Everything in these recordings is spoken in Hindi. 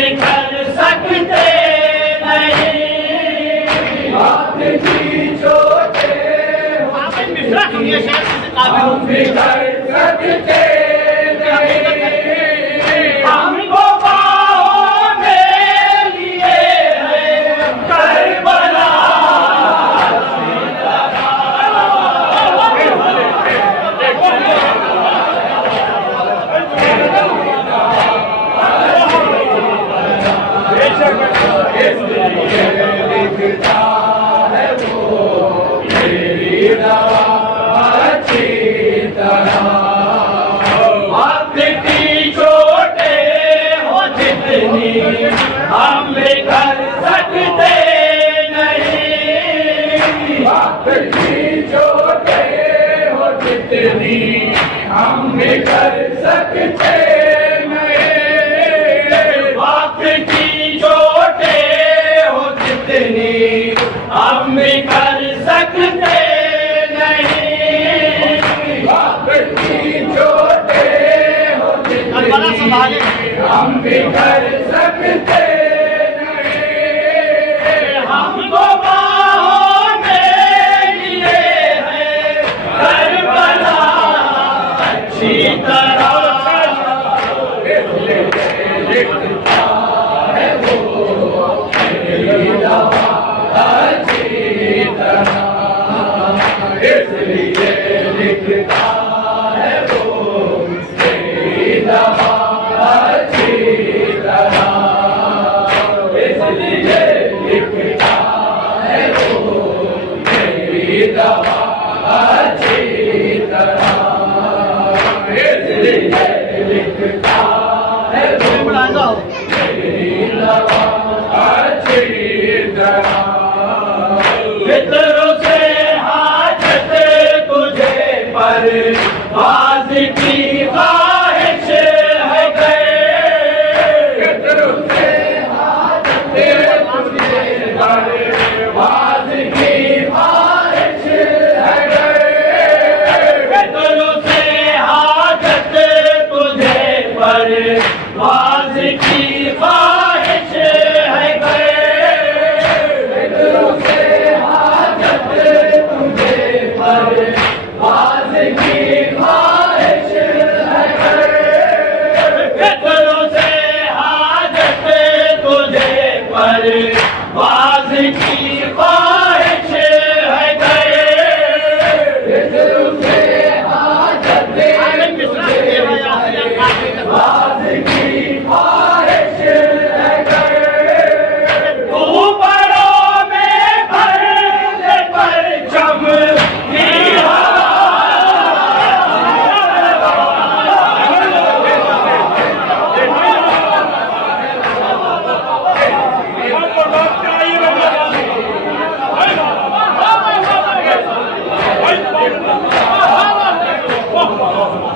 बिखर सकते नहीं। हाथ की चोटे मिश्रा सुनिए शायद हम बिखर सकते नहीं। हमको बाहों में लिए है करबला। लिखता है वो मेरी दवा अच्छी तरह। वक्त की चोटे हो जितनी हम बिखर सकते नहीं। वक्त की चोटे हो जितनी हम बिखर सकते नहीं। वक्त की चोटे हो जितनी हम बिखर सकते नहीं। वक्त की चोटे हो जितनी हम बिखर सकते नहीं। हमको बाहों में लिए है करबला अच्छी तरह। लिखता है वो मेरी दवा अच्छी तरह। इसलिए लिखता है वो मेरी दवा अच्छी तरह। इसलिए लिखता है वो मेरी दवा अच्छी तरह। इसलिए लिखता है वो मेरी दवा अच्छी तरह। फिक्रों से हाजत तुझे पर बाज की ख्वाहिश है गए। फिक्रों से हाजत तुझे बर्बाद की ख्वाहिश है गए। फिक्रों से हाजत तुझे पर बाज की ख्वाहिश है गए। फिक्रों से हाजत तुझे बर्बाद की ख्वाहिश है गए। फिक्रों से हाजत तुझे पर बाज की ख्वाहिश है गए। फिक्रों से हाजत तुझे बर्बाद की ख्वाहिश है गए। तू परों में भर ले परचम की हवा।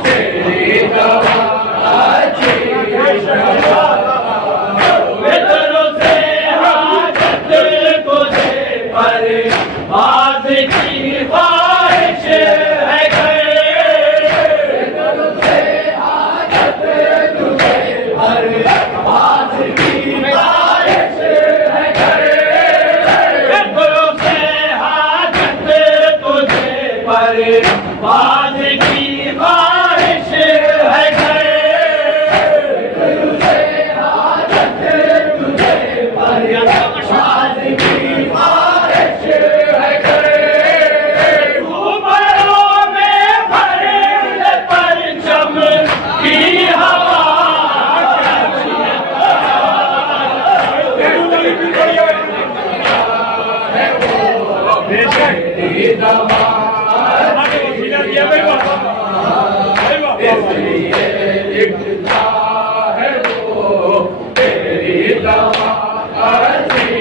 तेरी दवा अच्छी फिक्रों से हाजत तुझे पर बाज की ख्वाहिश है गए। फिक्रों से हाजत तुझे बर्बाद की ख्वाहिश है गए। फिक्रों से हाजत तुझे पर बाज की ख्वाहिश है गए। फिक्रों से हाजत तुझे बर्बाद की ख्वाहिश है गए। तू परों में भर ले परचम की हवा। तेरी दवा इसलिए लिखता है वो तेरी दवा अच्छी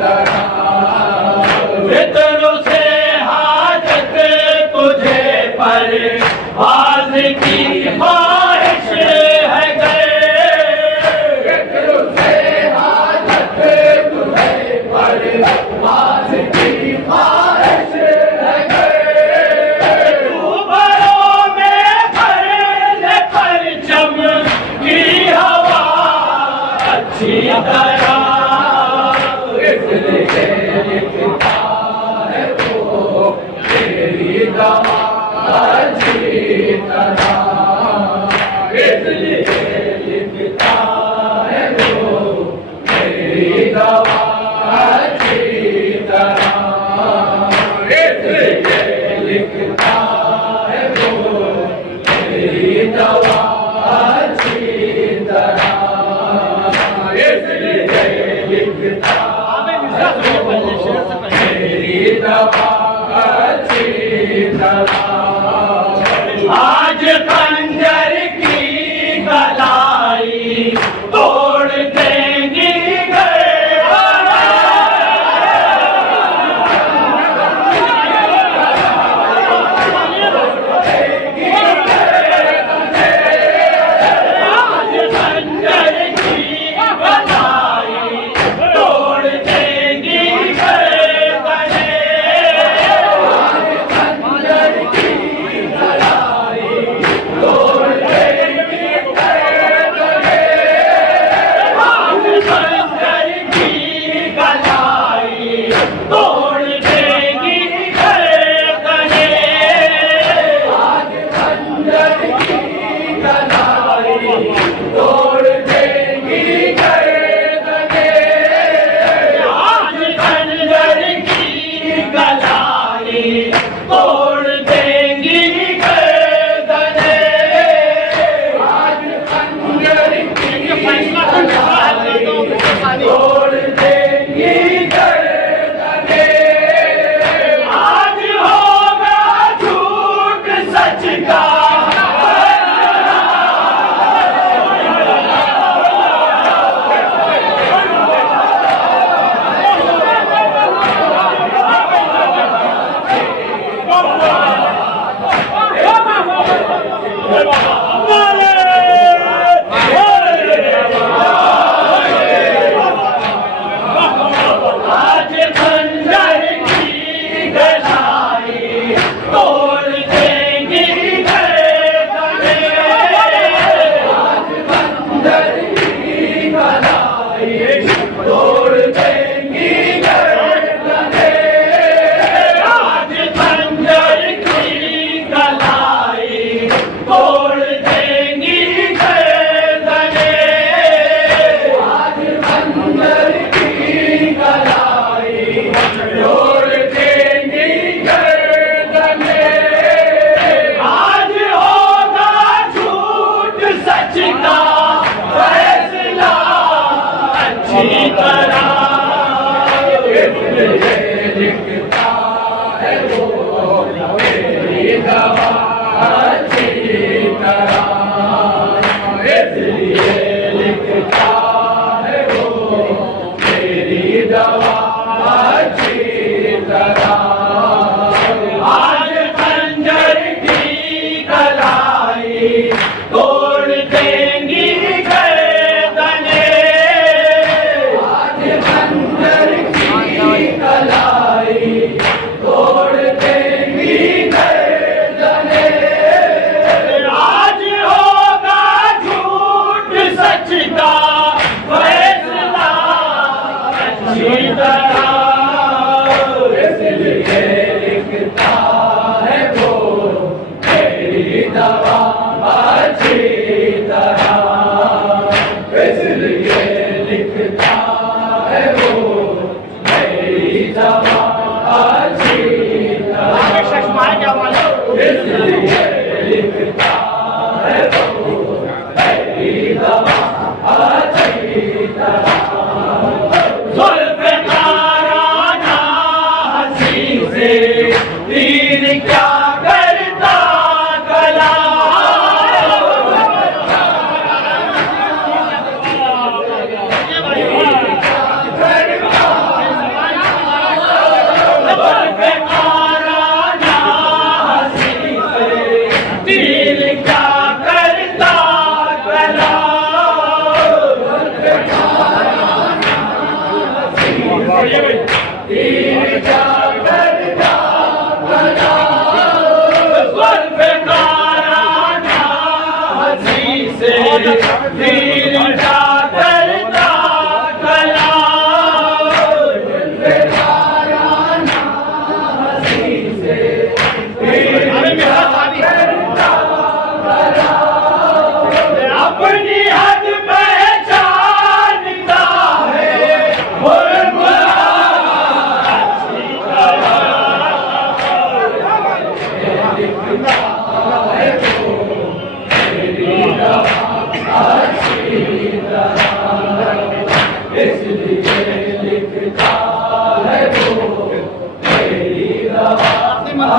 तरह। फिक्रों से हाजत तुझे पर बाज की ख्वाहिश है गए। फिक्रों से हाजत तुझे बर्बाद की ख्वाहिश है तेरी दवा अच्छी तरह, इसलिए लिखता है वो तेरी दवा अच्छी तरह, इसलिए लिखता है वो तेरी दवा अच्छी तरह, इसलिए लिखता तेरी दवा अच्छी तरह। आज खंजर की कलाई तोड़ देंगी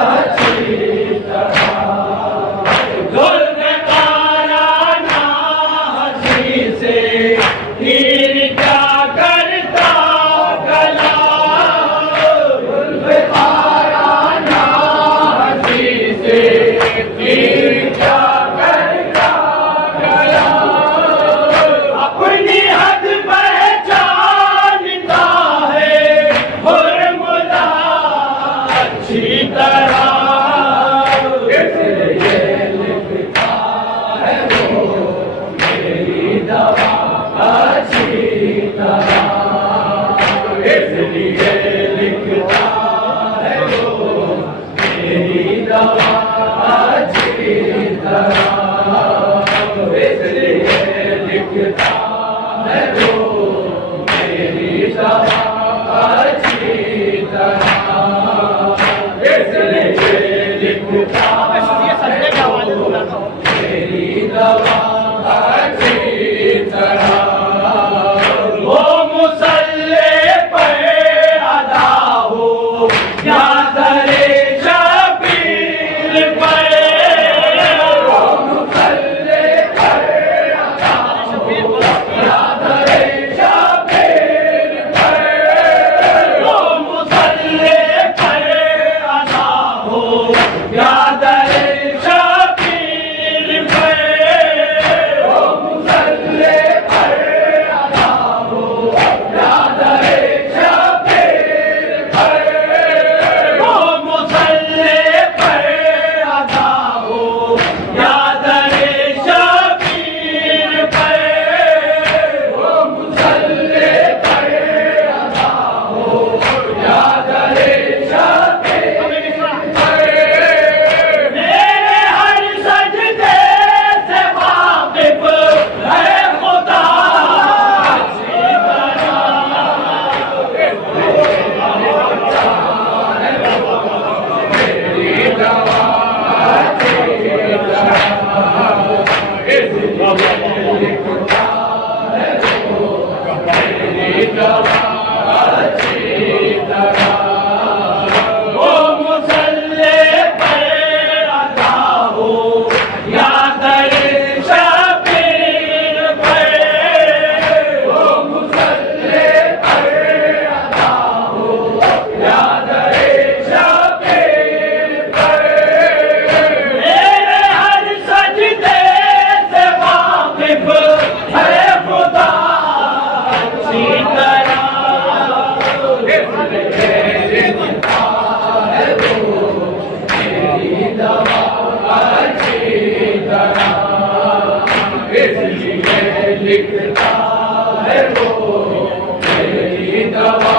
अच्छी तरह जुल्फ़कारा ना हंसी से हीर क्या करता गला जुल्फ़कारा ना हंसी से तीर क्या करता गया अपनी हद पहचानता है हुर्मुला अच्छी तरह इसलिए लिखता है वो मेरी दवा अच्छी तरह इसलिए लिखता है वो मेरी दवा अच्छी तरह इसलिए लिखता है वो मेरी दवा अच्छी तरह इसलिए लिखता मेरी दवा अच्छी तरह वो मुसल्ले पे अदा हो या दरे शबीर पे मुसल्ले पर अदा हो याद रहे शबीर पर वो मुसल्ले पे अदा हो या दरे शबीर पे मुसल्ले पर अदा हो याद रहे शबीर पर वो मुसल्ले पे अदा हो या दरे शबीर पे मुसल्ले पर अदा हो याद रहे शबीर पर मेरे हर सजदे से वाकिफ है खुदा अच्छी मेरी दवा अच्छी तरह इसलिए लिखता है वो मेरी दवा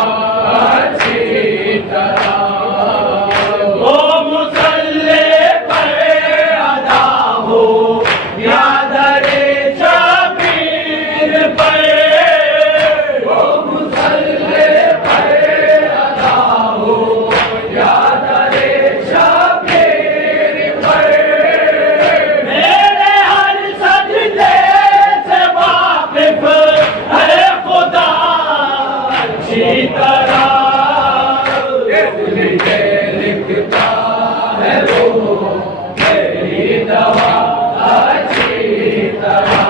अच्छी तरह वो मुसल्ले पे अदा हो या दरे शबीर पे मुसल्ले पर अदा हो याद रहे शबीर पर मेरे हर सजदे से वाकिफ है खुदा अच्छी तरह इसलिए लिखता है वो मेरी दवा अच्छी तरह इसलिए लिखता है वो मेरी दवा अच्छी तरह वो मुसल्ले पे अदा हो या दरे शबीर पे मुसल्ले पर अदा हो याद रहे शबीर पर मेरे हर सजदे से वाकिफ है खुदा अच्छी तरह इसलिए लिखता है वो मेरी दवा अच्छी तरह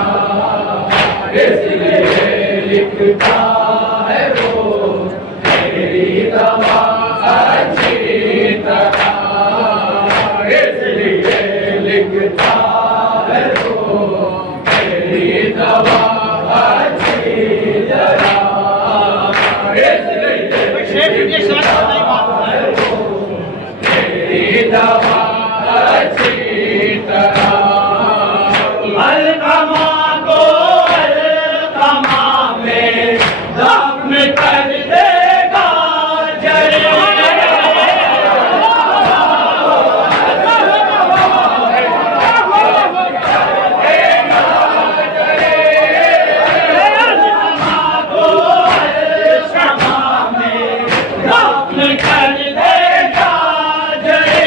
इसलिए लिखता है वो मेरी दवा अच्छी तरह इसलिए लिखता है वो मेरी दवा अच्छी तरह इसलिए मेरी दवा अच्छी तरह अलकमा को अलकमा में दफ्न कर देगा जरे कर देगा जरे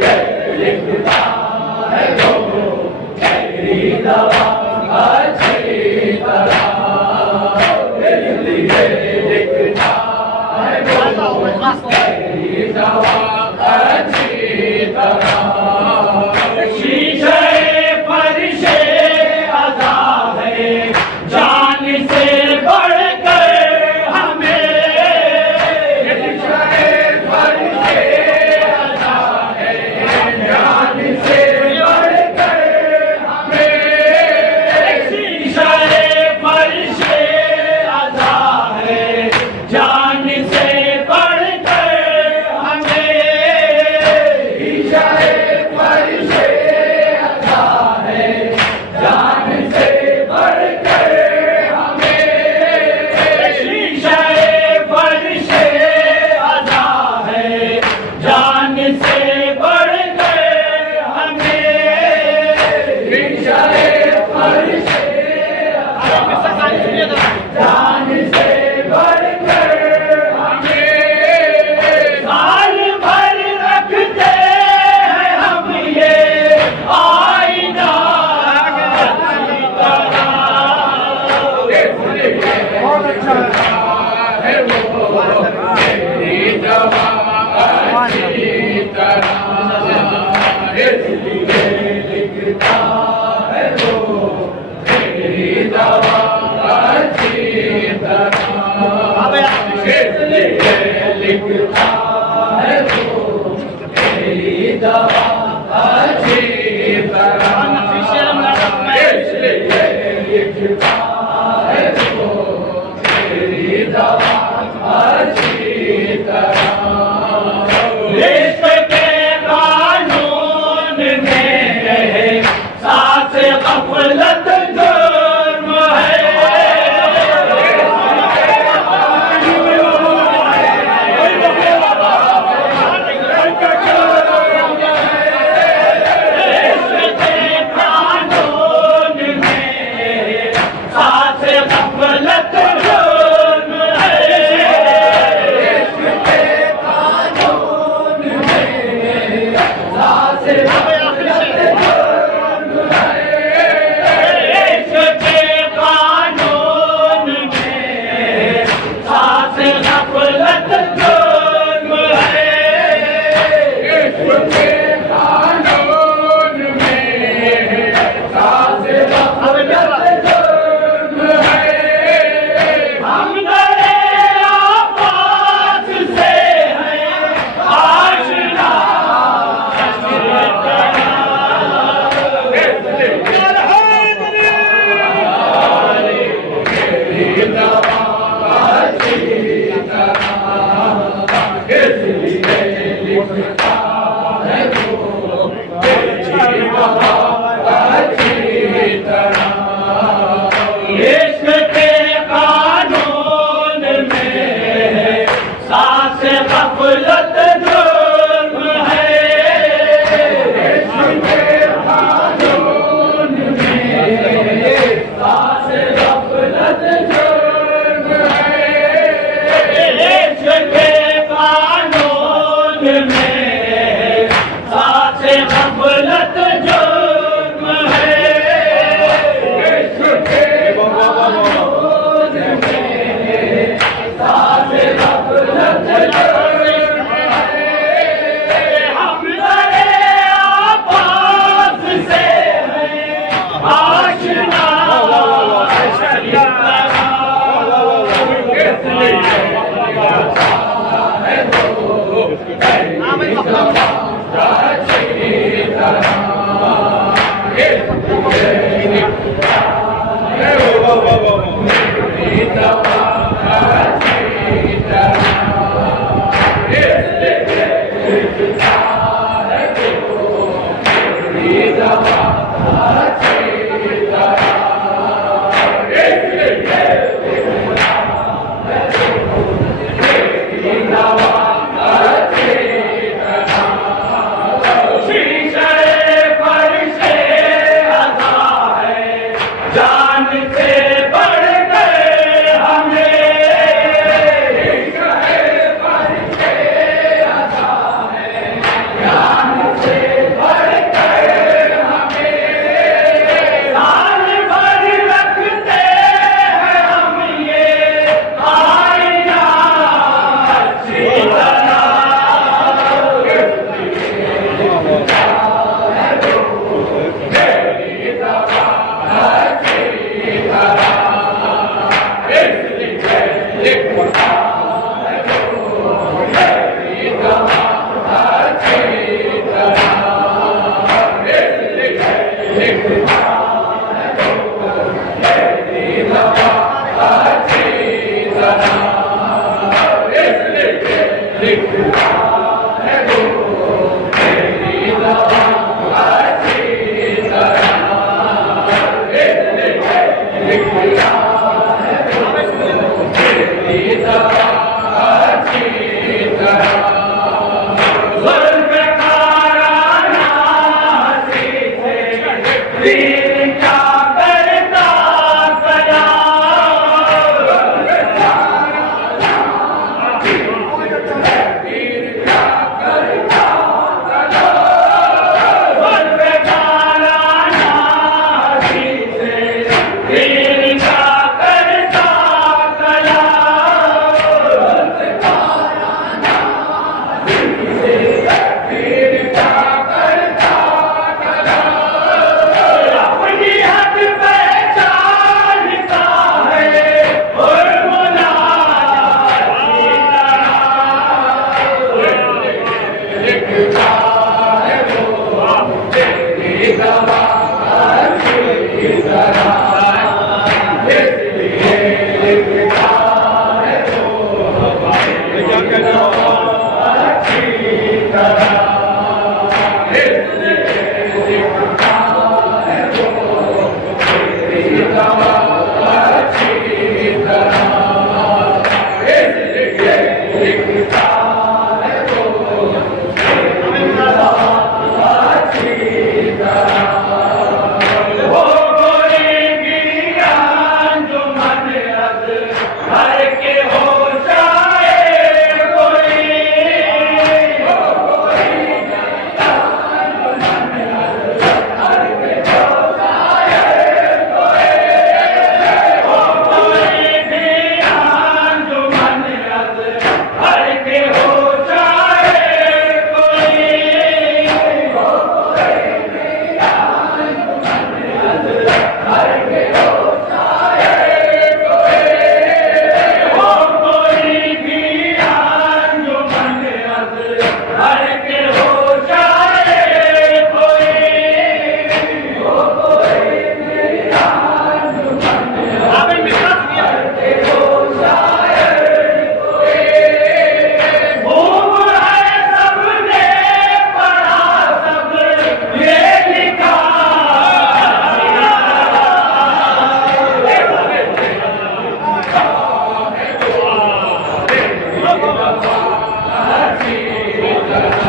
लिखता है वो मेरी दवा अच्छी तरह, इसलिए लिखता है वो मेरी दवा अच्छी तरह। शीशे फरिशे अदा है, जान से बढ़कर हमें। शीशे फरिशे अदा है, जान से बढ़कर हमें। शीशे फरिशे अदा है, जान से बढ़कर हमें। शीशे फरिशे अदा है, जान से बढ़कर हमें। शीशे फरिशे अदा है, जान से बढ़कर हमें। शीशे फरिशे जान से बढ़कर हमें। साल भर रखते हैं हम ये आईना अच्छी तरह। बहुत अच्छा है वो मेरी दवा अच्छी तरह, इसलिए लिखता है वो मेरी दवा अच्छी तरह, इसलिए लिखता है वो मेरी दवा अच्छी तरह, इसलिए लिखता है वो मेरी दवा अच्छी तरह। इश्क के कानून में है सांस गफलत जुर्म है। इश्क के कानून में सांस गफलत जुर्म है। इश्क के कानून में सांस गफलत जुर्म है। इश्क के कानून में सांस गफलत जुर्म है। हम डरे आवाज से हैं आशना मेरी दवा अच्छी तरह, इसलिए लिखता है वो मेरी दवा अच्छी तरह। इश्क के कानून में सांस गफलत जुर्म है। इश्क के कानून में सांस गफलत जुर्म है। इश्क के कानून में सांस गफलत जुर्म है। इश्क के कानून में सांस गफलत जुर्म है। हम डरे आवाज से हैं आशना दवा